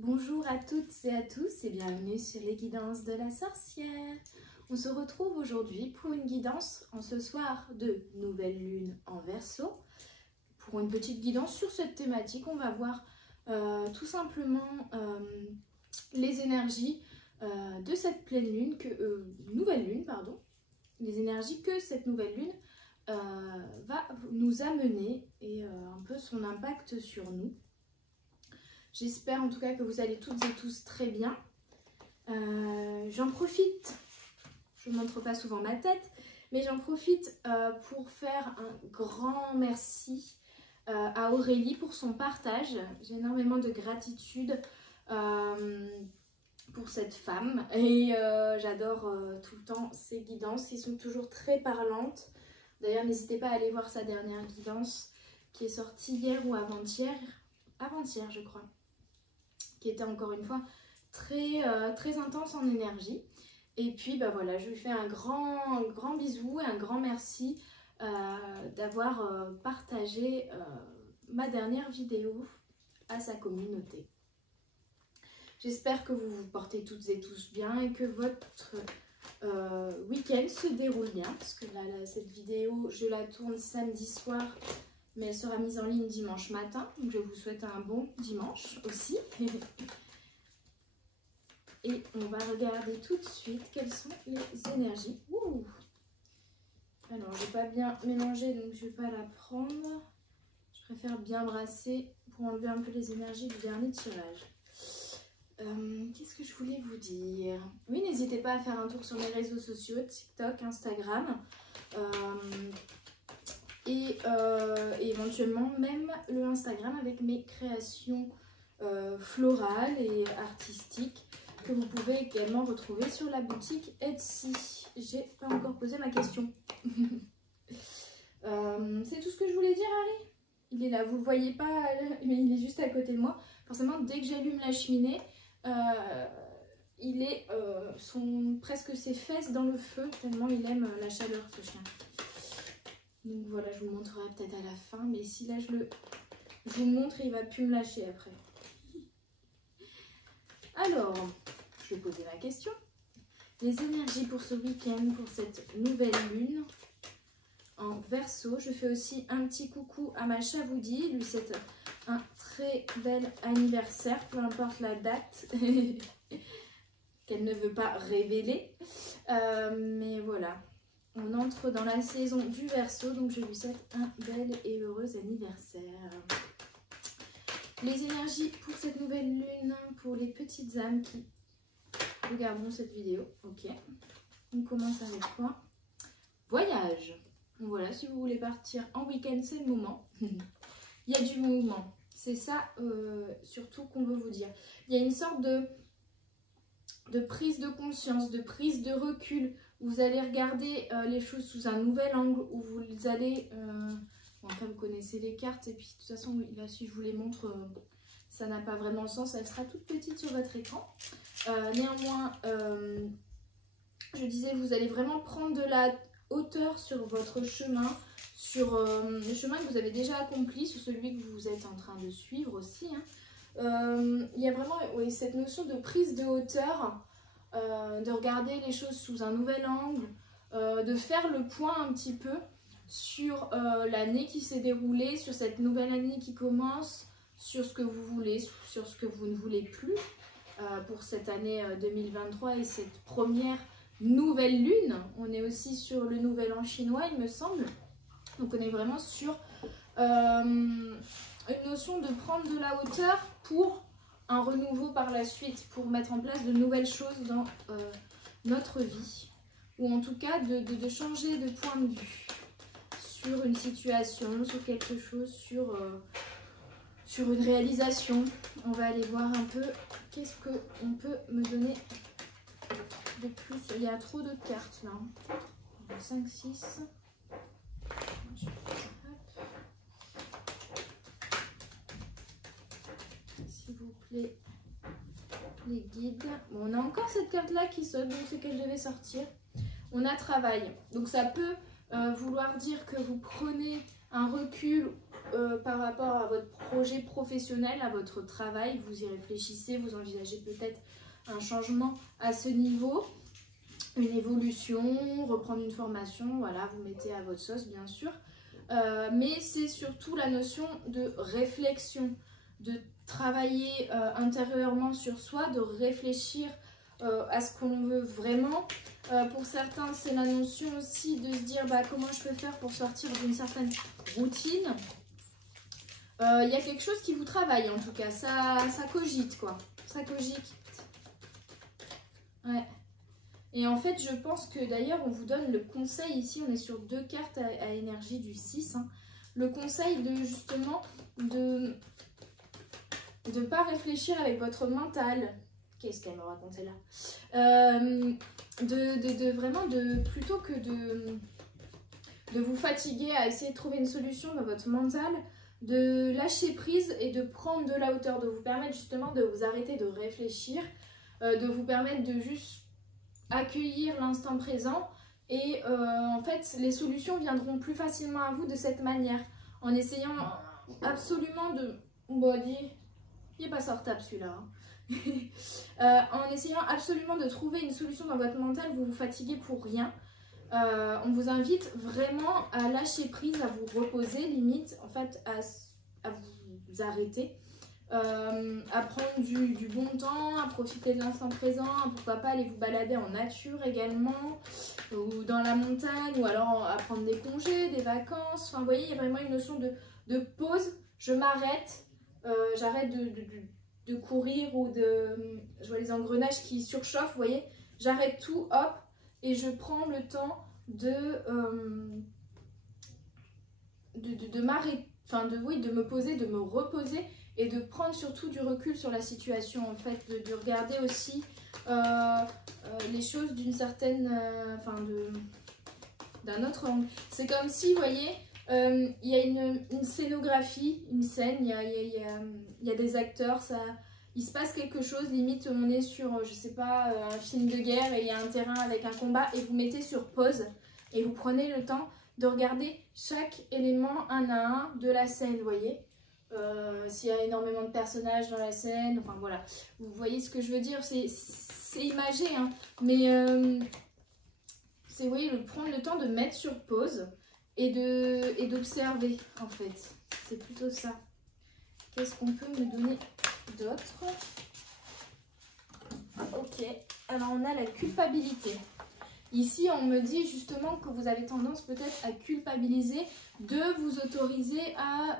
Bonjour à toutes et à tous et bienvenue sur les guidances de la sorcière. On se retrouve aujourd'hui pour une guidance en ce soir de nouvelle lune en Verseau. Pour une petite guidance sur cette thématique, on va voir tout simplement les énergies de cette pleine lune, nouvelle lune, pardon, les énergies que cette nouvelle lune va nous amener et un peu son impact sur nous. J'espère en tout cas que vous allez toutes et tous très bien. J'en profite, je ne montre pas souvent ma tête, mais j'en profite pour faire un grand merci à Aurélie pour son partage. J'ai énormément de gratitude pour cette femme et j'adore tout le temps ses guidances, elles sont toujours très parlantes. D'ailleurs, n'hésitez pas à aller voir sa dernière guidance qui est sortie hier ou avant-hier, je crois, qui était encore une fois très intense en énergie. Et puis bah voilà, je lui fais un grand bisou et un grand merci d'avoir partagé ma dernière vidéo à sa communauté. J'espère que vous vous portez toutes et tous bien et que votre week-end se déroule bien, parce que là, cette vidéo je la tourne samedi soir, mais elle sera mise en ligne dimanche matin, donc je vous souhaite un bon dimanche aussi. Et on va regarder tout de suite quelles sont les énergies. Ouh. Alors, je n'ai pas bien mélangé, donc je ne vais pas la prendre. Je préfère bien brasser pour enlever un peu les énergies du dernier tirage. Qu'est-ce que je voulais vous dire? Oui, n'hésitez pas à faire un tour sur mes réseaux sociaux, TikTok, Instagram. Et éventuellement même le Instagram avec mes créations florales et artistiques que vous pouvez également retrouver sur la boutique Etsy. J'ai pas encore posé ma question. C'est tout ce que je voulais dire, Harry. Il est là, vous le voyez pas, mais il est juste à côté de moi. Forcément, dès que j'allume la cheminée, il est presque ses fesses dans le feu, tellement il aime la chaleur, ce chien. Donc voilà, je vous montrerai peut-être à la fin, mais si là je vous le montre, il va plus me lâcher après. Alors, je vais poser ma question. Les énergies pour ce week-end, pour cette nouvelle lune en Verseau. Je fais aussi un petit coucou à ma Chavoudi. Lui, c'est un très bel anniversaire, peu importe la date qu'elle ne veut pas révéler. Mais voilà. On entre dans la saison du Verseau, donc je lui souhaite un bel et heureux anniversaire. Les énergies pour cette nouvelle lune, pour les petites âmes qui regarderont cette vidéo. Ok, on commence avec quoi? Voyage. Donc voilà, si vous voulez partir en week-end, c'est le moment. Il y a du mouvement. C'est ça surtout qu'on veut vous dire. Il y a une sorte de prise de conscience, de prise de recul. Vous allez regarder les choses sous un nouvel angle, où vous allez... bon, après, vous connaissez les cartes, et puis de toute façon, oui, là, si je vous les montre, ça n'a pas vraiment le sens. Elle sera toute petite sur votre écran. Néanmoins, je disais, vous allez vraiment prendre de la hauteur sur votre chemin, sur le chemin que vous avez déjà accompli, sur celui que vous êtes en train de suivre aussi. Hein. Il y a vraiment cette notion de prise de hauteur, de regarder les choses sous un nouvel angle, de faire le point un petit peu sur l'année qui s'est déroulée, sur cette nouvelle année qui commence, sur ce que vous voulez, sur ce que vous ne voulez plus pour cette année 2023 et cette première nouvelle lune. On est aussi sur le nouvel an chinois, il me semble. Donc on est vraiment sur une notion de prendre de la hauteur pour un renouveau par la suite, pour mettre en place de nouvelles choses dans notre vie, ou en tout cas de changer de point de vue sur une situation, sur quelque chose, sur une réalisation. On va aller voir un peu qu'est-ce qu'on peut me donner de plus. Il y a trop de cartes là. 5, 6. S'il vous plaît, les guides. Bon, on a encore cette carte là qui saute, donc c'est qu'elle devait sortir. On a travail. Donc ça peut vouloir dire que vous prenez un recul par rapport à votre projet professionnel, à votre travail, vous y réfléchissez, vous envisagez peut-être un changement à ce niveau, une évolution, reprendre une formation, voilà, vous mettez à votre sauce bien sûr. Mais c'est surtout la notion de réflexion, de travailler intérieurement sur soi, de réfléchir à ce qu'on veut vraiment. Pour certains, c'est la notion aussi de se dire bah, comment je peux faire pour sortir d'une certaine routine. Il y a quelque chose qui vous travaille en tout cas, ça cogite quoi, ça cogite. Ouais. Et en fait, je pense que d'ailleurs, on vous donne le conseil ici, on est sur 2 cartes à énergie du 6. Hein, le conseil de justement de ne pas réfléchir avec votre mental. Qu'est-ce qu'elle me racontait là, vraiment, plutôt que de vous fatiguer à essayer de trouver une solution dans votre mental, de lâcher prise et de prendre de la hauteur, de vous permettre justement de vous arrêter de réfléchir, de vous permettre de juste accueillir l'instant présent et en fait les solutions viendront plus facilement à vous de cette manière, en essayant absolument de... Body, il n'est pas sortable celui-là. Hein. En essayant absolument de trouver une solution dans votre mental, vous vous fatiguez pour rien. On vous invite vraiment à lâcher prise, à vous reposer, limite en fait à vous arrêter, à prendre du bon temps, à profiter de l'instant présent, pourquoi pas aller vous balader en nature également, ou dans la montagne, ou alors à prendre des congés, des vacances. Enfin vous voyez, il y a vraiment une notion de pause, je m'arrête, j'arrête de courir ou de... Je vois les engrenages qui surchauffent, vous voyez, j'arrête tout, hop, et je prends le temps de m'arrêter, enfin de me poser, de me reposer et de prendre surtout du recul sur la situation en fait, de regarder aussi les choses d'une certaine, d'un autre angle. C'est comme si, vous voyez, il y a une scénographie, une scène, il y a des acteurs, il se passe quelque chose, limite on est sur, je sais pas, un film de guerre et il y a un terrain avec un combat et vous mettez sur pause et vous prenez le temps de regarder chaque élément un à un de la scène, vous voyez. S'il y a énormément de personnages dans la scène, enfin voilà, vous voyez ce que je veux dire, c'est imagé, hein, mais c'est, vous voyez, prendre le temps de mettre sur pause et d'observer en fait, c'est plutôt ça. Qu'est-ce qu'on peut me donner d'autre? Ok, alors on a la culpabilité. Ici, on me dit justement que vous avez tendance peut-être à culpabiliser, de vous autoriser à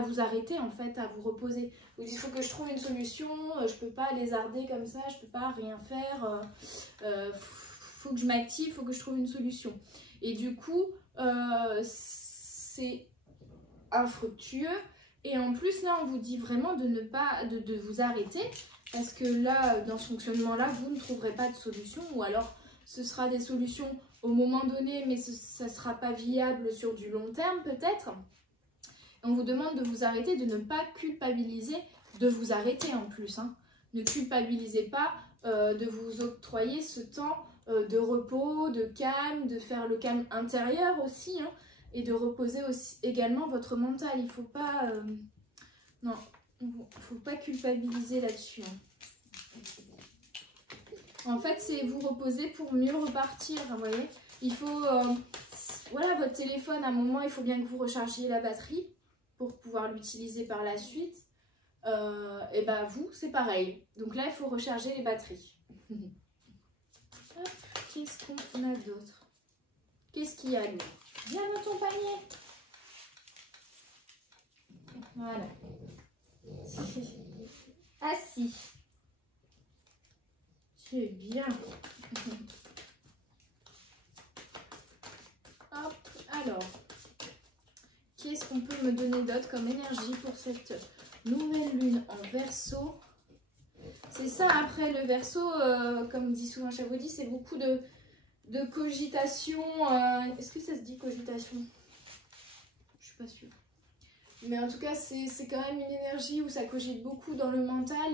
vous arrêter en fait, à vous reposer. Vous dites, il faut que je trouve une solution, je peux pas lézarder comme ça, je peux pas rien faire, faut que je m'active, faut que je trouve une solution. Et du coup, c'est infructueux. Et en plus, là, on vous dit vraiment de ne pas, de vous arrêter, parce que là, dans ce fonctionnement-là, vous ne trouverez pas de solution, ou alors ce sera des solutions au moment donné, mais ça ne sera pas viable sur du long terme, peut-être. On vous demande de vous arrêter, de ne pas culpabiliser, de vous arrêter en plus. Hein. Ne culpabilisez pas de vous octroyer ce temps de repos, de calme, de faire le calme intérieur aussi, hein. Et de reposer aussi également votre mental. Il ne faut pas... non, faut pas culpabiliser là-dessus. Hein. En fait, c'est vous reposer pour mieux repartir, vous voyez. Il faut... voilà, votre téléphone, à un moment, il faut bien que vous rechargiez la batterie pour pouvoir l'utiliser par la suite. Et ben vous, c'est pareil. Donc là, il faut recharger les batteries. Qu'est-ce qu'on a d'autre? Qu'est-ce qu'il y a, lui? Viens dans ton panier. Voilà. Assis. C'est bien. Hop, alors. Qu'est-ce qu'on peut me donner d'autre comme énergie pour cette nouvelle lune en Verseau? C'est ça, après le Verseau, comme dit souvent Chavody, c'est beaucoup de cogitation. Est-ce que ça se dit cogitation? Je suis pas sûre. Mais en tout cas, c'est quand même une énergie où ça cogite beaucoup dans le mental.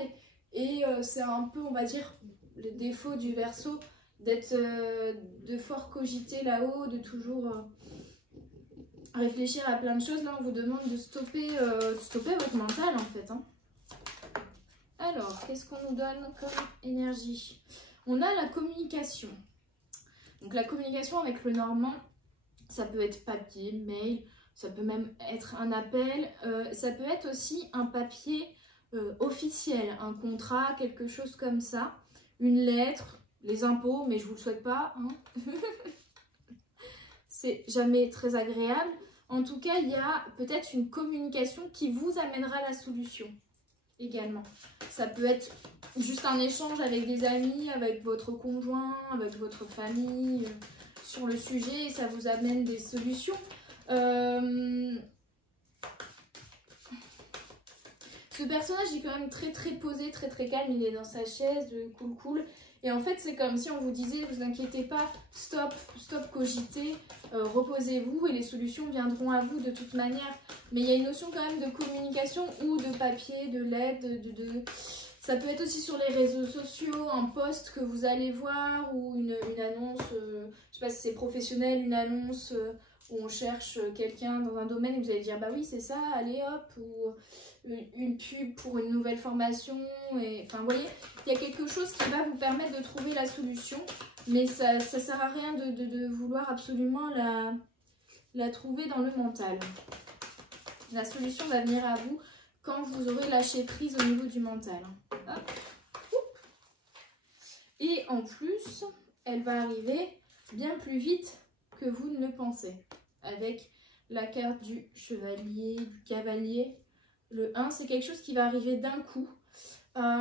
Et c'est un peu, on va dire, le défaut du Verseau, d'être de fort cogiter là-haut, de toujours réfléchir à plein de choses. Là, on vous demande de stopper votre mental, en fait. Hein. Alors, qu'est-ce qu'on nous donne comme énergie? On a la communication. Donc, la communication avec le normand, ça peut être papier, mail, ça peut même être un appel. Ça peut être aussi un papier officiel, un contrat, quelque chose comme ça. Une lettre, les impôts, mais je vous le souhaite pas. Hein. C'est jamais très agréable. En tout cas, il y a peut-être une communication qui vous amènera la solution également. Ça peut être juste un échange avec des amis, avec votre conjoint, avec votre famille sur le sujet et ça vous amène des solutions. Ce personnage est quand même très posé, très calme. Il est dans sa chaise, cool. Et en fait, c'est comme si on vous disait, vous inquiétez pas, stop, cogitez, reposez-vous et les solutions viendront à vous de toute manière. Mais il y a une notion quand même de communication ou de papier, de lettre, ça peut être aussi sur les réseaux sociaux, un post que vous allez voir ou une annonce, je sais pas si c'est professionnel, une annonce où on cherche quelqu'un dans un domaine et vous allez dire bah oui c'est ça, allez hop, ou une pub pour une nouvelle formation, et enfin vous voyez, il y a quelque chose qui va vous permettre de trouver la solution, mais ça sert à rien de vouloir absolument la trouver dans le mental. La solution va venir à vous quand vous aurez lâché prise au niveau du mental. Hop. Et en plus, elle va arriver bien plus vite que vous ne le pensez, avec la carte du chevalier, du cavalier. Le 1, c'est quelque chose qui va arriver d'un coup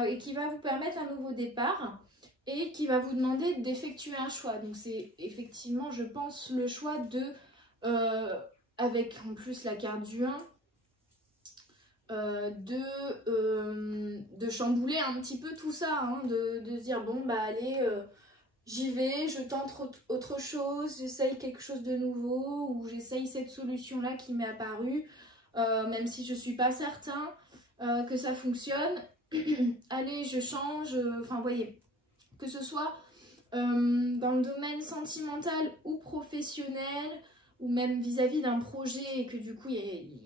et qui va vous permettre un nouveau départ et qui va vous demander d'effectuer un choix. Donc c'est effectivement, je pense, le choix de, avec en plus la carte du 1, de chambouler un petit peu tout ça, hein, de se dire bon bah allez, j'y vais, je tente autre chose, j'essaye quelque chose de nouveau ou j'essaye cette solution là qui m'est apparue. Même si je ne suis pas certain que ça fonctionne, allez, je change, enfin, vous voyez, que ce soit dans le domaine sentimental ou professionnel, ou même vis-à-vis d'un projet, et que du coup, il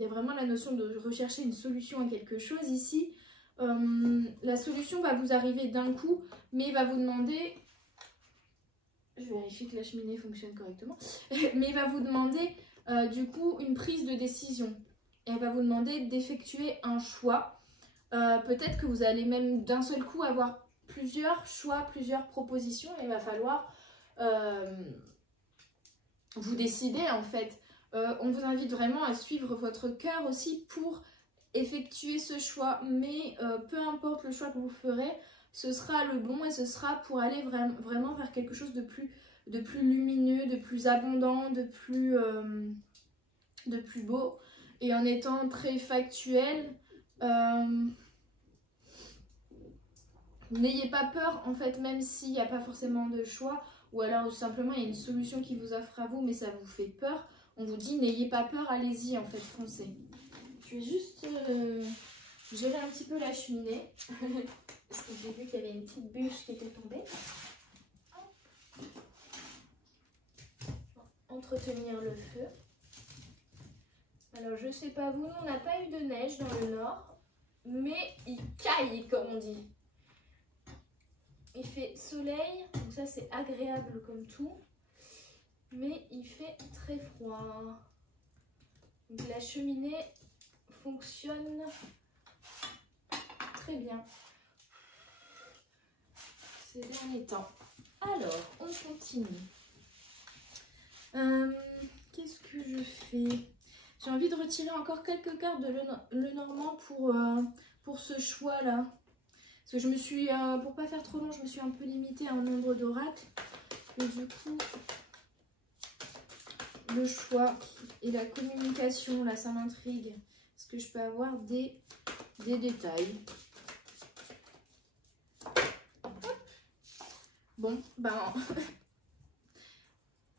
y a vraiment la notion de rechercher une solution à quelque chose ici. La solution va vous arriver d'un coup, mais va vous demander... Je vérifie que la cheminée fonctionne correctement. Mais va vous demander... du coup, une prise de décision. Et elle va vous demander d'effectuer un choix. Peut-être que vous allez même d'un seul coup avoir plusieurs choix, plusieurs propositions. Et il va falloir vous décider en fait. On vous invite vraiment à suivre votre cœur aussi pour effectuer ce choix. Mais peu importe le choix que vous ferez, ce sera le bon et ce sera pour aller vraiment vers quelque chose de plus lumineux, de plus abondant, de plus beau, et en étant très factuel. N'ayez pas peur en fait, même s'il n'y a pas forcément de choix, ou alors simplement il y a une solution qui vous offre à vous mais ça vous fait peur, on vous dit n'ayez pas peur, allez-y en fait, foncez. Je vais juste gérer un petit peu la cheminée parce que j'ai vu qu'il y avait une petite bûche qui était tombée. Entretenir le feu. Alors je sais pas vous, nous on n'a pas eu de neige dans le nord, mais il caille comme on dit. Il fait soleil, donc ça c'est agréable comme tout, mais il fait très froid. Donc la cheminée fonctionne très bien ces derniers temps. Alors on continue. Qu'est-ce que je fais? J'ai envie de retirer encore quelques cartes de Lenormand pour ce choix là. Parce que je me suis, pour pas faire trop long, je me suis un peu limitée à un nombre d'oracles. Et du coup, le choix et la communication, là ça m'intrigue. Est-ce que je peux avoir des détails? Hop. Bon, ben...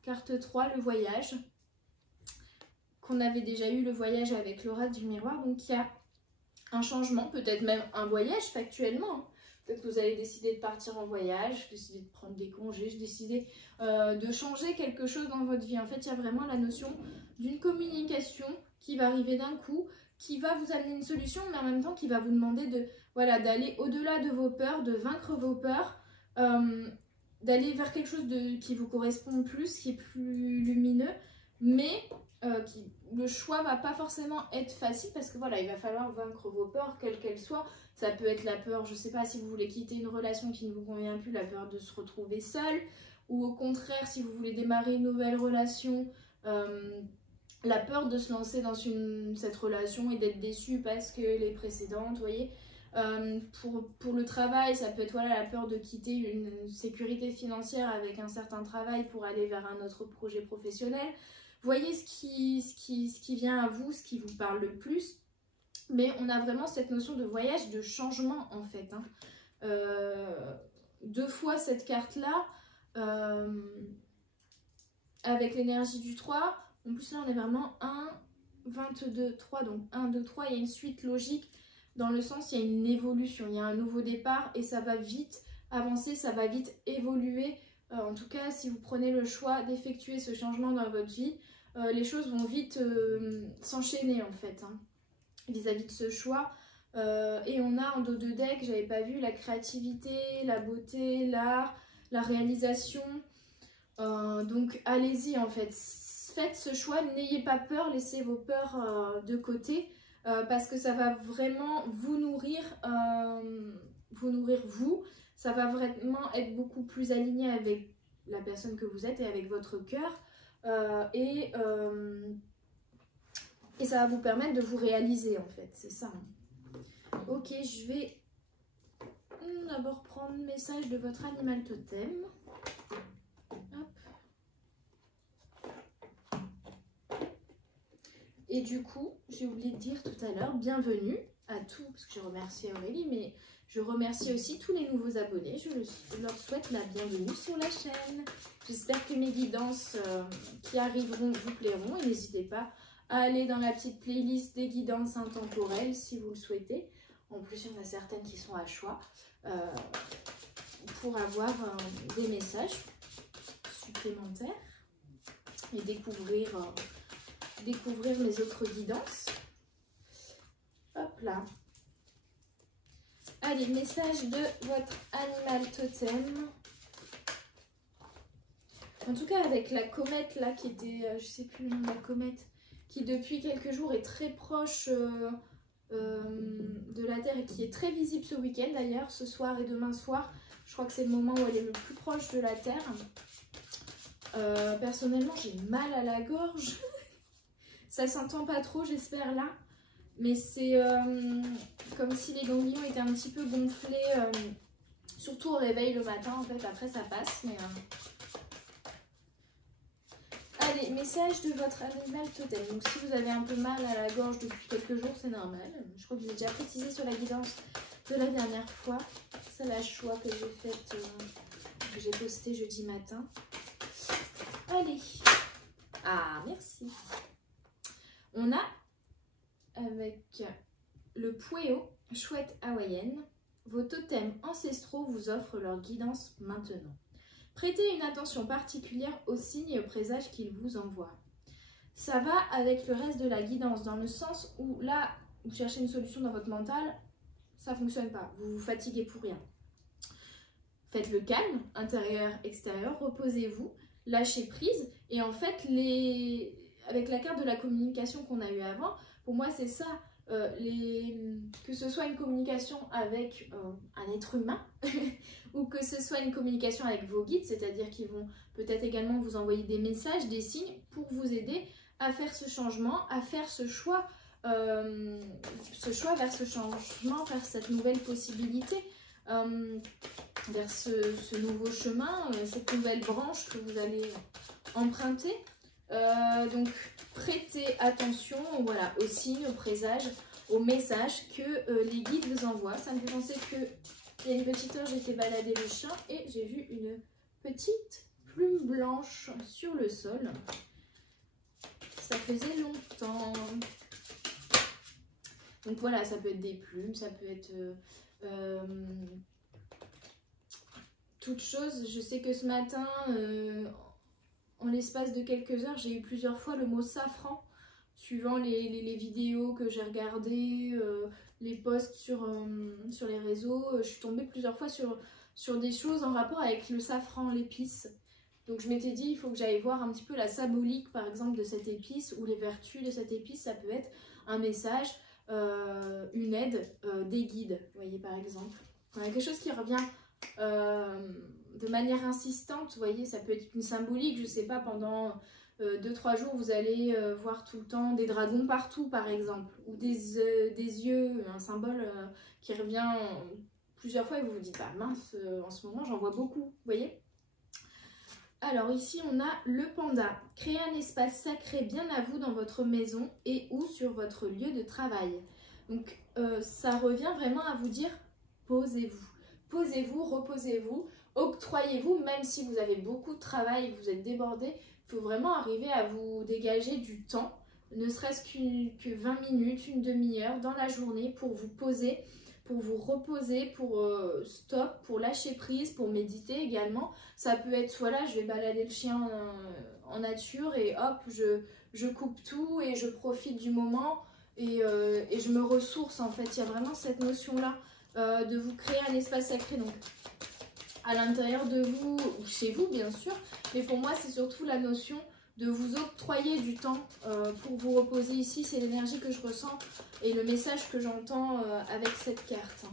Carte 3, le voyage. Qu'on avait déjà eu le voyage avec l'oracle du miroir. Donc il y a un changement, peut-être même un voyage factuellement. Peut-être que vous allez décider de partir en voyage, décider de prendre des congés, décider de changer quelque chose dans votre vie. En fait, il y a vraiment la notion d'une communication qui va arriver d'un coup, qui va vous amener une solution, mais en même temps qui va vous demander de, voilà, d'aller au-delà de vos peurs, de vaincre vos peurs, d'aller vers quelque chose qui vous correspond plus, qui est plus lumineux, mais le choix va pas forcément être facile parce que voilà, il va falloir vaincre vos peurs, quelles qu'elles soient. Ça peut être la peur, je sais pas, si vous voulez quitter une relation qui ne vous convient plus, la peur de se retrouver seul, ou au contraire, si vous voulez démarrer une nouvelle relation, la peur de se lancer dans cette relation et d'être déçu parce que les précédentes, vous voyez. Pour le travail, ça peut être voilà, la peur de quitter une sécurité financière avec un certain travail pour aller vers un autre projet professionnel. Voyez ce qui vient à vous, ce qui vous parle le plus. Mais on a vraiment cette notion de voyage, de changement en fait. Hein. 2 fois cette carte-là, avec l'énergie du 3. En plus là on est vraiment 1, 22, 3. Donc 1, 2, 3, il y a une suite logique. Dans le sens, il y a une évolution, il y a un nouveau départ et ça va vite avancer, ça va vite évoluer. En tout cas, si vous prenez le choix d'effectuer ce changement dans votre vie, les choses vont vite s'enchaîner en fait, hein, vis-à-vis de ce choix. Et on a en dos de deck, j'avais pas vu, la créativité, la beauté, l'art, la réalisation. Donc allez-y en fait, faites ce choix, n'ayez pas peur, laissez vos peurs de côté. Parce que ça va vraiment vous nourrir vous, ça va vraiment être beaucoup plus aligné avec la personne que vous êtes et avec votre cœur et ça va vous permettre de vous réaliser en fait, c'est ça. Ok, je vais d'abord prendre le message de votre animal totem. Et du coup, j'ai oublié de dire tout à l'heure, bienvenue à tous, parce que je remercie Aurélie, mais je remercie aussi tous les nouveaux abonnés. Je leur souhaite la bienvenue sur la chaîne. J'espère que mes guidances qui arriveront vous plairont. Et n'hésitez pas à aller dans la petite playlist des guidances intemporelles si vous le souhaitez. En plus, il y en a certaines qui sont à choix pour avoir des messages supplémentaires et découvrir mes autres guidances. Hop là. Allez, message de votre animal totem. En tout cas, avec la comète là qui était, je sais plus le nom de la comète, qui depuis quelques jours est très proche de la Terre et qui est très visible ce week-end d'ailleurs, ce soir et demain soir. Je crois que c'est le moment où elle est le plus proche de la Terre. Personnellement, j'ai mal à la gorge. Ça s'entend pas trop, j'espère là. Mais c'est comme si les ganglions étaient un petit peu gonflés. Surtout au réveil le matin, en fait. Après, ça passe. Mais, Allez, message de votre animal totem. Donc, si vous avez un peu mal à la gorge depuis quelques jours, c'est normal. Je crois que vous avez déjà précisé sur la guidance de la dernière fois. C'est la choix que j'ai faite, que j'ai posté jeudi matin. Allez. Ah, merci. On a, avec le Pueo, chouette hawaïenne, vos totems ancestraux vous offrent leur guidance maintenant. Prêtez une attention particulière aux signes et aux présages qu'ils vous envoient. Ça va avec le reste de la guidance, dans le sens où là, vous cherchez une solution dans votre mental, ça ne fonctionne pas, vous vous fatiguez pour rien. Faites le calme, intérieur, extérieur, reposez-vous, lâchez prise, et en fait, avec la carte de la communication qu'on a eue avant, pour moi c'est ça, que ce soit une communication avec un être humain ou que ce soit une communication avec vos guides, c'est-à-dire qu'ils vont peut-être également vous envoyer des messages, des signes pour vous aider à faire ce changement, à faire ce choix vers ce changement, vers cette nouvelle possibilité, vers ce nouveau chemin, cette nouvelle branche que vous allez emprunter. Donc prêtez attention, voilà, aux signes, aux présages, aux messages que les guides vous envoient. Ça me fait penser qu'il y a une petite heure, j'ai fait balader le chien et j'ai vu une petite plume blanche sur le sol. Ça faisait longtemps. Donc voilà, ça peut être des plumes, ça peut être toute chose, je sais que ce matin, en l'espace de quelques heures, j'ai eu plusieurs fois le mot safran, suivant les vidéos que j'ai regardées, les posts sur les réseaux. Je suis tombée plusieurs fois sur des choses en rapport avec le safran, l'épice. Donc je m'étais dit, il faut que j'aille voir un petit peu la symbolique, par exemple, de cette épice, ou les vertus de cette épice. Ça peut être un message, une aide, des guides, vous voyez, par exemple. Voilà, quelque chose qui revient de manière insistante, vous voyez, ça peut être une symbolique, je sais pas, pendant 2-3 jours, vous allez voir tout le temps des dragons partout, par exemple, ou des yeux, un symbole qui revient plusieurs fois, et vous vous dites, bah mince, en ce moment, j'en vois beaucoup, vous voyez. Alors ici, on a le panda. Créez un espace sacré bien à vous dans votre maison et ou sur votre lieu de travail. Donc, ça revient vraiment à vous dire, posez-vous. Posez-vous, reposez-vous, octroyez-vous, même si vous avez beaucoup de travail et que vous êtes débordé, il faut vraiment arriver à vous dégager du temps, ne serait-ce que 20 minutes, une demi-heure dans la journée pour vous poser, pour vous reposer, pour stop, pour lâcher prise, pour méditer également. Ça peut être soit là, je vais balader le chien en nature et hop, je coupe tout et je profite du moment et je me ressource en fait. Il y a vraiment cette notion-là de vous créer un espace sacré, donc à l'intérieur de vous ou chez vous bien sûr, mais pour moi c'est surtout la notion de vous octroyer du temps pour vous reposer ici. C'est l'énergie que je ressens et le message que j'entends avec cette carte.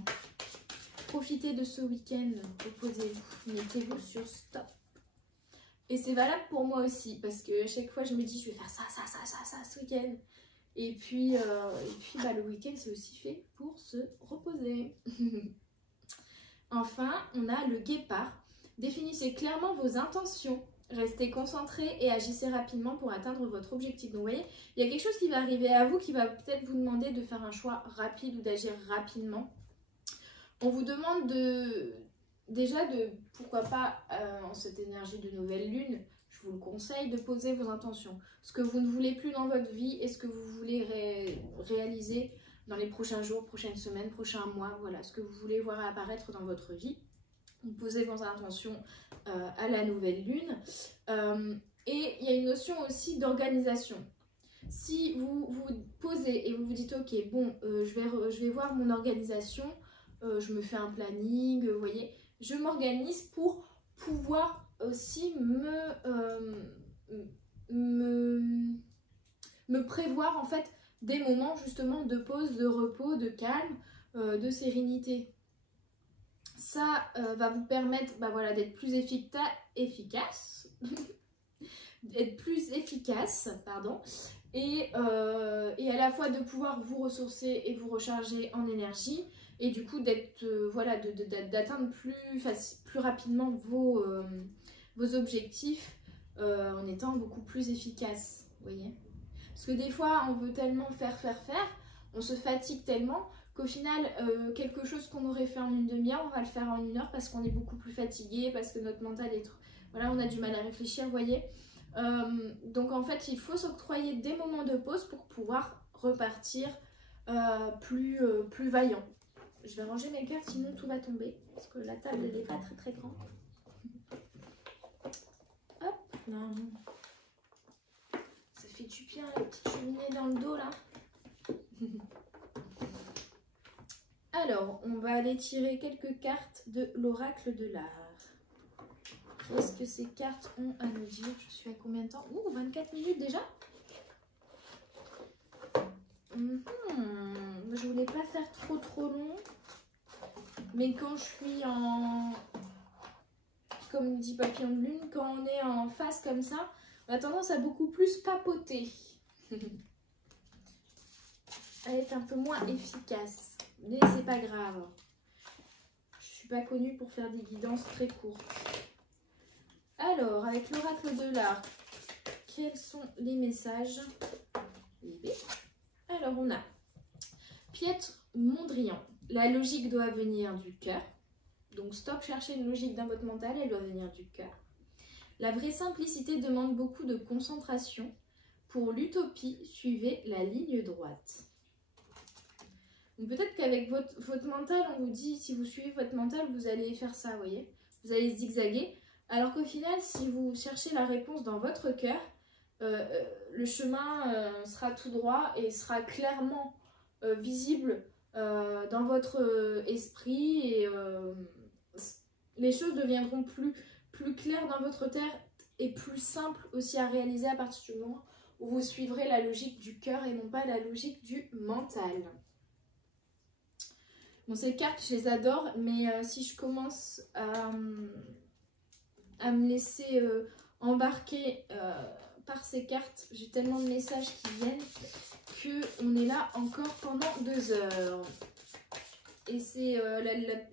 Profitez de ce week-end, reposez-vous, mettez-vous sur stop. Et c'est valable pour moi aussi, parce que à chaque fois je me dis je vais faire ça ce week-end. Et puis bah, le week-end c'est aussi fait pour se reposer. Enfin, on a le guépard. Définissez clairement vos intentions. Restez concentré et agissez rapidement pour atteindre votre objectif. Donc vous voyez, il y a quelque chose qui va arriver à vous qui va peut-être vous demander de faire un choix rapide ou d'agir rapidement. On vous demande pourquoi pas, en cette énergie de nouvelle lune, je vous le conseille, de poser vos intentions. Ce que vous ne voulez plus dans votre vie et ce que vous voulez réaliser dans les prochains jours, prochaines semaines, prochains mois. Voilà, ce que vous voulez voir apparaître dans votre vie. Donc, posez vos intentions à la nouvelle lune. Et il y a une notion aussi d'organisation. Si vous vous posez et vous vous dites, ok, bon, je vais voir mon organisation, je me fais un planning, vous voyez, je m'organise pour pouvoir aussi me prévoir en fait des moments justement de pause, de repos, de calme, de sérénité. Ça va vous permettre voilà, d'être plus efficace, d'être plus efficace, pardon, et à la fois de pouvoir vous ressourcer et vous recharger en énergie, et du coup d'être voilà, d'atteindre plus rapidement vos objectifs en étant beaucoup plus efficace, vous voyez. Parce que des fois on veut tellement faire, on se fatigue tellement qu'au final, quelque chose qu'on aurait fait en une demi-heure, on va le faire en 1 heure parce qu'on est beaucoup plus fatigué, parce que notre mental est trop... Voilà, on a du mal à réfléchir, vous voyez. Donc en fait, il faut s'octroyer des moments de pause pour pouvoir repartir plus vaillant. Je vais ranger mes cartes, sinon tout va tomber, parce que la table, elle n'est pas très grande. Hop, là. Ça fait du bien, les petites cheminées dans le dos, là. Alors, on va aller tirer quelques cartes de l'oracle de l'art. Qu'est-ce que ces cartes ont à nous dire? Je suis à combien de temps? Ouh, 24 minutes déjà. Je voulais pas faire trop long. Mais quand je suis en... Comme dit Papillon de Lune, quand on est en face comme ça, on a tendance à beaucoup plus papoter. À être un peu moins efficace. Mais c'est pas grave. Je suis pas connue pour faire des guidances très courtes. Alors, avec l'oracle de l'art, quels sont les messages? Alors, on a Piètre Mondrian. La logique doit venir du cœur. Donc, stop chercher une logique dans votre mental, elle doit venir du cœur. La vraie simplicité demande beaucoup de concentration. Pour l'utopie, suivez la ligne droite. Peut-être qu'avec votre mental, on vous dit, si vous suivez votre mental, vous allez faire ça, vous voyez. vous allez zigzaguer. Alors qu'au final, si vous cherchez la réponse dans votre cœur, le chemin sera tout droit et sera clairement visible dans votre esprit et les choses deviendront plus claires dans votre tête et plus simples aussi à réaliser à partir du moment où vous suivrez la logique du cœur et non pas la logique du mental. Bon, ces cartes, je les adore, mais si je commence à me laisser embarquer par ces cartes, j'ai tellement de messages qui viennent qu'on est là encore pendant 2 heures. Et c'est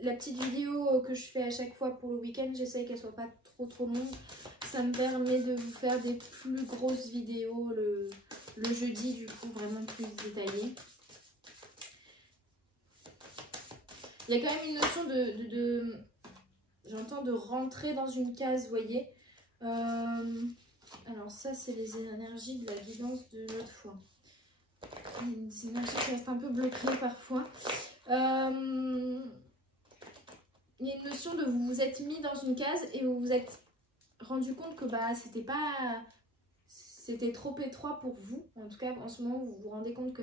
la petite vidéo que je fais à chaque fois pour le week-end, j'essaie qu'elle soit pas trop longue. Ça me permet de vous faire des plus grosses vidéos le jeudi, du coup, vraiment plus détaillées. Il y a quand même une notion j'entends de rentrer dans une case, vous voyez. Alors ça, c'est les énergies de la guidance de l'autre fois. Il y a des énergies qui restent un peu bloquées parfois. Il y a une notion de vous vous êtes mis dans une case et vous vous êtes rendu compte que bah, c'était trop étroit pour vous. En tout cas, en ce moment, vous vous rendez compte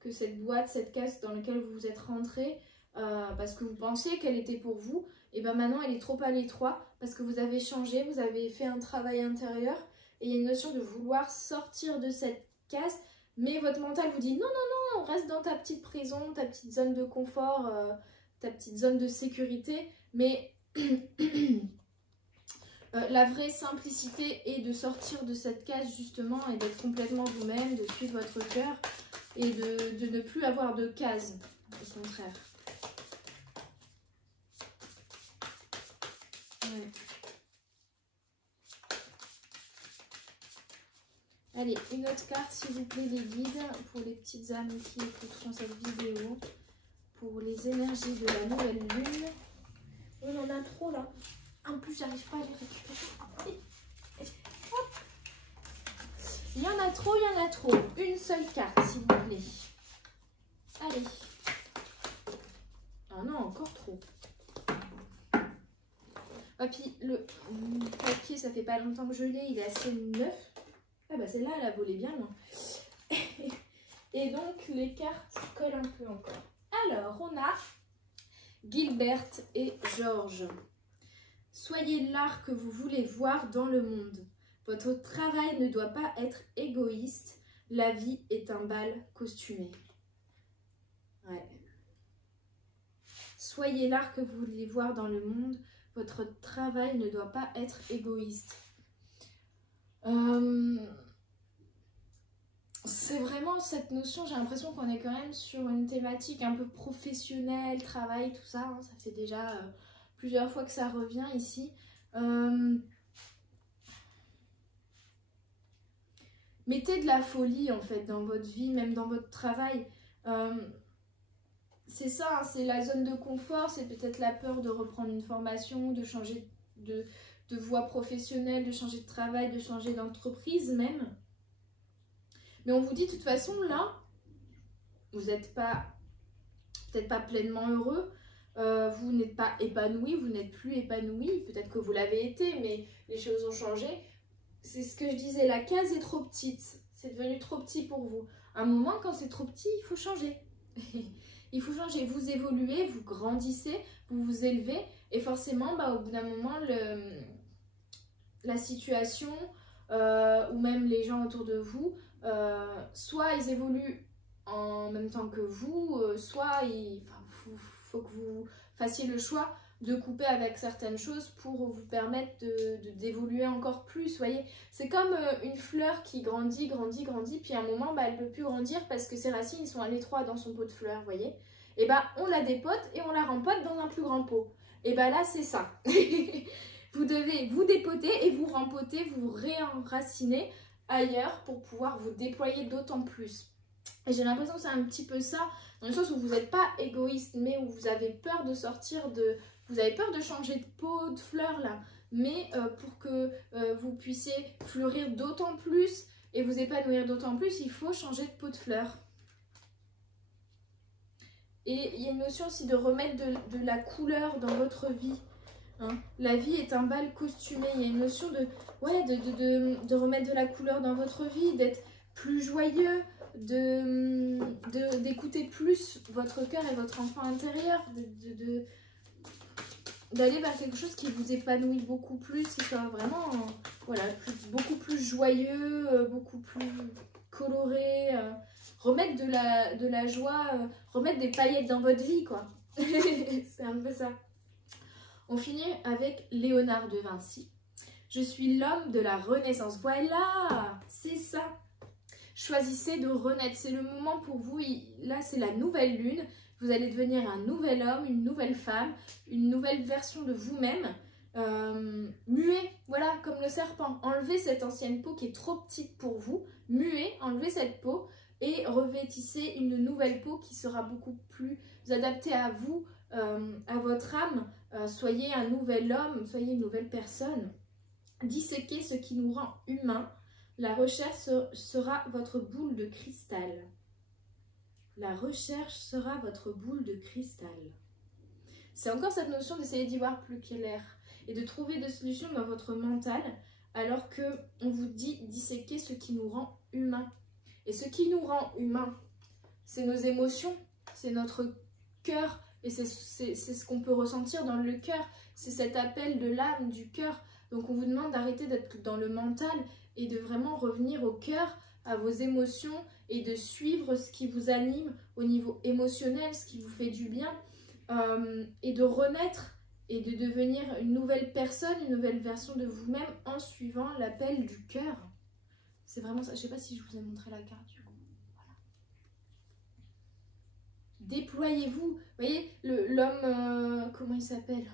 que cette boîte, cette case dans laquelle vous vous êtes rentré, parce que vous pensiez qu'elle était pour vous, et ben maintenant elle est trop à l'étroit parce que vous avez changé, vous avez fait un travail intérieur et il y a une notion de vouloir sortir de cette case, mais votre mental vous dit non, non, non, reste dans ta petite prison, ta petite zone de confort, ta petite zone de sécurité, mais la vraie simplicité est de sortir de cette case justement et d'être complètement vous-même, de suivre votre cœur et de ne plus avoir de case, au contraire. Ouais. Allez, une autre carte s'il vous plaît, les guides, pour les petites âmes qui écouteront cette vidéo, pour les énergies de la nouvelle lune. On en a trop là. En plus, j'arrive pas à les récupérer. Hop. Il y en a trop, il y en a trop. Une seule carte s'il vous plaît. Allez. Ah non, encore trop. Ah, puis le papier, ça fait pas longtemps que je l'ai, il est assez neuf. Ah bah celle-là, elle a volé bien loin. Et donc, les cartes collent un peu encore. Alors, on a Gilbert et Georges. Soyez l'art que vous voulez voir dans le monde. Votre travail ne doit pas être égoïste. La vie est un bal costumé. Ouais. Soyez l'art que vous voulez voir dans le monde. Votre travail ne doit pas être égoïste. C'est vraiment cette notion, j'ai l'impression qu'on est quand même sur une thématique un peu professionnelle, travail, tout ça. Hein, ça fait déjà plusieurs fois que ça revient ici. Mettez de la folie en fait dans votre vie, même dans votre travail. C'est ça, hein, c'est la zone de confort, c'est peut-être la peur de reprendre une formation, de changer de voie professionnelle, de changer de travail, de changer d'entreprise même. Mais on vous dit de toute façon là, vous n'êtes pas peut-être pas pleinement heureux, vous n'êtes pas épanoui, vous n'êtes plus épanoui, peut-être que vous l'avez été, mais les choses ont changé. C'est ce que je disais, la case est trop petite, c'est devenu trop petit pour vous. À un moment, quand c'est trop petit, il faut changer. Il faut changer, vous évoluez, vous grandissez, vous vous élevez et forcément, bah, au bout d'un moment, la situation ou même les gens autour de vous, soit ils évoluent en même temps que vous, soit il faut que vous fassiez le choix de couper avec certaines choses pour vous permettre d'évoluer encore plus, voyez. C'est comme une fleur qui grandit, puis à un moment, bah, elle ne peut plus grandir parce que ses racines sont à l'étroit dans son pot de fleurs, voyez. Et bah, on la dépote et on la rempote dans un plus grand pot. Et bah là, c'est ça. Vous devez vous dépoter et vous rempoter, vous réenraciner ailleurs pour pouvoir vous déployer d'autant plus. Et j'ai l'impression que c'est un petit peu ça, dans le sens où vous n'êtes pas égoïste, mais où vous avez peur de sortir de... Vous avez peur de changer de pot, de fleurs là, mais pour que vous puissiez fleurir d'autant plus et vous épanouir d'autant plus, il faut changer de pot de fleurs. Et il y a une notion aussi de remettre de la couleur dans votre vie. Hein. La vie est un bal costumé. Il y a une notion de, ouais, de remettre de la couleur dans votre vie, d'être plus joyeux, d'écouter plus votre cœur et votre enfant intérieur, d'aller vers quelque chose qui vous épanouit beaucoup plus, qui soit vraiment voilà, beaucoup plus joyeux, beaucoup plus coloré, remettre de la joie, remettre des paillettes dans votre vie, quoi. C'est un peu ça. On finit avec Léonard de Vinci. Je suis l'homme de la Renaissance. Voilà, c'est ça. Choisissez de renaître. C'est le moment pour vous. Là, c'est la nouvelle lune. Vous allez devenir un nouvel homme, une nouvelle femme, une nouvelle version de vous-même. Muet, voilà, comme le serpent. Enlevez cette ancienne peau qui est trop petite pour vous. Muet, enlevez cette peau et revêtissez une nouvelle peau qui sera beaucoup plus adaptée à vous, à votre âme. Soyez un nouvel homme, soyez une nouvelle personne. Disséquez ce qui nous rend humains. La recherche sera votre boule de cristal. La recherche sera votre boule de cristal. C'est encore cette notion d'essayer d'y voir plus clair et de trouver des solutions dans votre mental alors qu'on vous dit disséquer ce qui nous rend humains. Et ce qui nous rend humains, c'est nos émotions, c'est notre cœur et c'est ce qu'on peut ressentir dans le cœur. C'est cet appel de l'âme, du cœur. Donc on vous demande d'arrêter d'être dans le mental et de vraiment revenir au cœur, à vos émotions et de suivre ce qui vous anime au niveau émotionnel, ce qui vous fait du bien et de renaître et de devenir une nouvelle personne, une nouvelle version de vous-même en suivant l'appel du cœur. C'est vraiment ça. Je ne sais pas si je vous ai montré la carte du coup. Voilà. Déployez-vous. Vous voyez, l'homme, comment il s'appelle?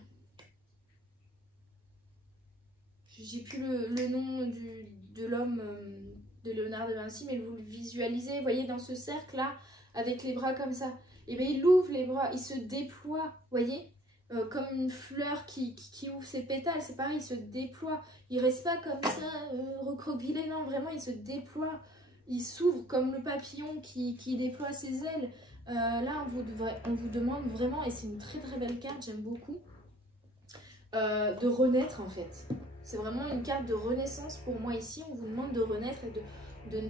J'ai plus le nom de l'homme de Léonard de Vinci, mais vous le visualisez, vous voyez, dans ce cercle-là, avec les bras comme ça. Et bien, il ouvre les bras, il se déploie, vous voyez, comme une fleur qui ouvre ses pétales, c'est pareil, il se déploie. Il reste pas comme ça, recroquevillé, non, vraiment, il se déploie. Il s'ouvre comme le papillon qui déploie ses ailes. Là, on vous demande vraiment, et c'est une très très belle carte, j'aime beaucoup, de renaître en fait. C'est vraiment une carte de renaissance pour moi ici. On vous demande de renaître et de ne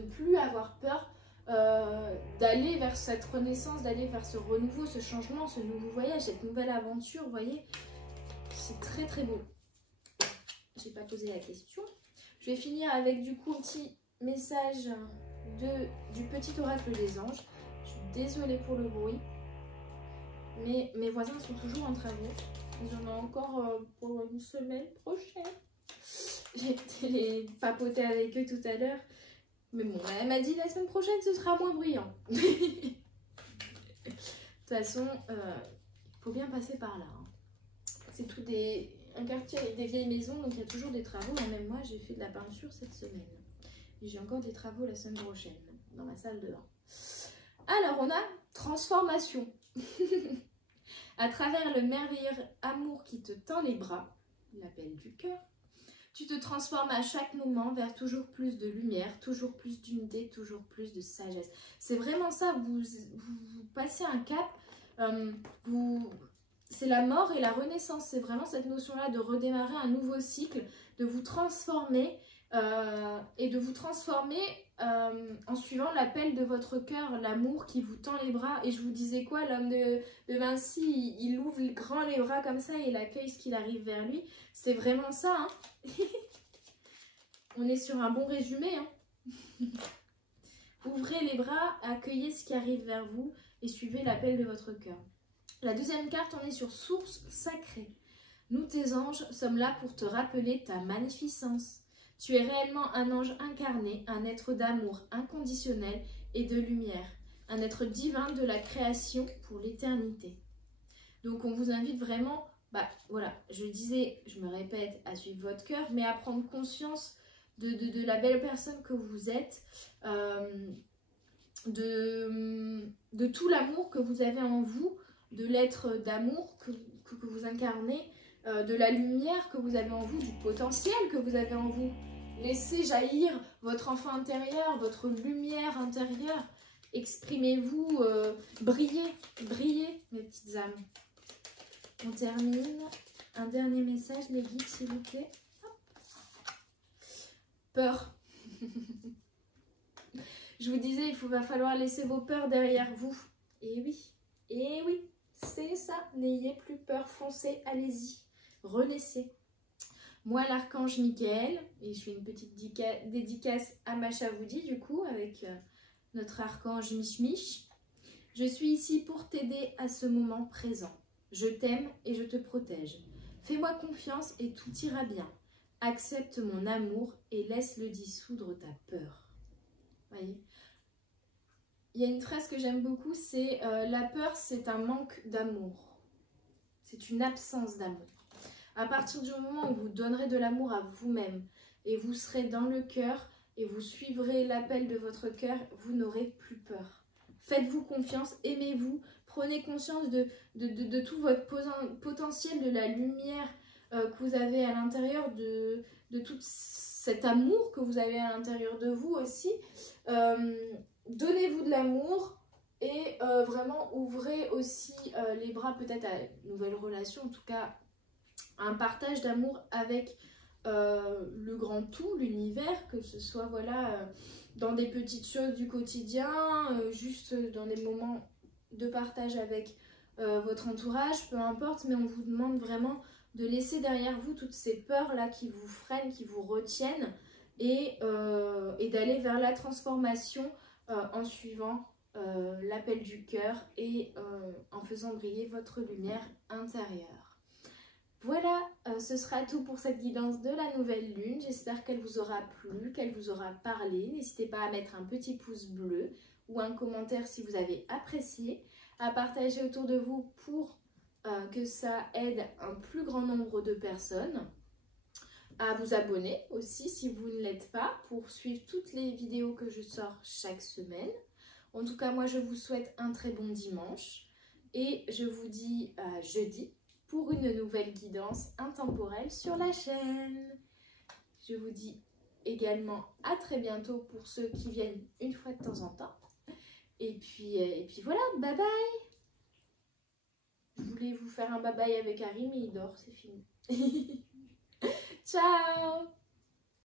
plus avoir peur d'aller vers cette renaissance, d'aller vers ce renouveau, ce changement, ce nouveau voyage, cette nouvelle aventure, vous voyez. C'est très très beau. J'ai pas posé la question. Je vais finir avec du coup un petit message du petit oracle des anges. Je suis désolée pour le bruit, mais mes voisins sont toujours en travaux. J'en ai encore pour une semaine prochaine. J'ai été les papoter avec eux tout à l'heure. Mais bon, elle m'a dit la semaine prochaine ce sera moins bruyant. De toute façon, il faut bien passer par là. Hein. C'est tout un quartier avec des vieilles maisons, donc il y a toujours des travaux. Même moi, j'ai fait de la peinture cette semaine. Et j'ai encore des travaux la semaine prochaine, dans ma salle de bain. Alors, on a transformation. À travers le merveilleux amour qui te tend les bras, l'appel du cœur, tu te transformes à chaque moment vers toujours plus de lumière, toujours plus d'unité, toujours plus de sagesse. C'est vraiment ça, vous passez un cap, c'est la mort et la renaissance. C'est vraiment cette notion-là de redémarrer un nouveau cycle, de vous transformer et de vous transformer en suivant l'appel de votre cœur, l'amour qui vous tend les bras. Et je vous disais quoi, l'homme de Vinci, il ouvre grand les bras comme ça et il accueille ce qu'il arrive vers lui. C'est vraiment ça, hein. On est sur un bon résumé, hein. Ouvrez les bras, accueillez ce qui arrive vers vous et suivez l'appel de votre cœur. La deuxième carte, on est sur source sacrée. Nous, tes anges, sommes là pour te rappeler ta magnificence. Tu es réellement un ange incarné, un être d'amour inconditionnel et de lumière, un être divin de la création pour l'éternité. Donc on vous invite vraiment, voilà, je disais, je me répète, à suivre votre cœur, mais à prendre conscience de la belle personne que vous êtes, de tout l'amour que vous avez en vous, de l'être d'amour que vous incarnez, de la lumière que vous avez en vous, du potentiel que vous avez en vous. Laissez jaillir votre enfant intérieur, votre lumière intérieure. Exprimez-vous, brillez, brillez, mes petites âmes. On termine Un dernier message, les guides, s'il vous plaît. Hop. Peur. Je vous disais, va falloir laisser vos peurs derrière vous. Et oui, c'est ça. N'ayez plus peur, foncez, allez-y. Relaissez. Moi, l'archange Michael, et je fais une petite dédicace à Machavoudi, du coup, avec notre archange Mich. Je suis ici pour t'aider à ce moment présent. Je t'aime et je te protège. Fais-moi confiance et tout ira bien. Accepte mon amour et laisse-le dissoudre ta peur. Voyez ? Il y a une phrase que j'aime beaucoup, c'est la peur, c'est un manque d'amour. C'est une absence d'amour. À partir du moment où vous donnerez de l'amour à vous-même et vous serez dans le cœur et vous suivrez l'appel de votre cœur, vous n'aurez plus peur. Faites-vous confiance, aimez-vous, prenez conscience de tout votre potentiel, de la lumière que vous avez à l'intérieur, de tout cet amour que vous avez à l'intérieur de vous aussi. Donnez-vous de l'amour et vraiment ouvrez aussi les bras peut-être à une nouvelle relation, en tout cas un partage d'amour avec le grand tout, l'univers, que ce soit voilà, dans des petites choses du quotidien, juste dans des moments de partage avec votre entourage, peu importe, mais on vous demande vraiment de laisser derrière vous toutes ces peurs-là qui vous freinent, qui vous retiennent, et d'aller vers la transformation en suivant l'appel du cœur et en faisant briller votre lumière intérieure. Voilà, ce sera tout pour cette guidance de la nouvelle lune. J'espère qu'elle vous aura plu, qu'elle vous aura parlé. N'hésitez pas à mettre un petit pouce bleu ou un commentaire si vous avez apprécié, à partager autour de vous pour que ça aide un plus grand nombre de personnes, à vous abonner aussi si vous ne l'êtes pas pour suivre toutes les vidéos que je sors chaque semaine. En tout cas, moi, je vous souhaite un très bon dimanche et je vous dis à jeudi pour une nouvelle guidance intemporelle sur la chaîne. Je vous dis également à très bientôt pour ceux qui viennent une fois de temps en temps. Et puis voilà, bye bye. Je voulais vous faire un bye bye avec Harry, mais il dort, c'est fini. Ciao.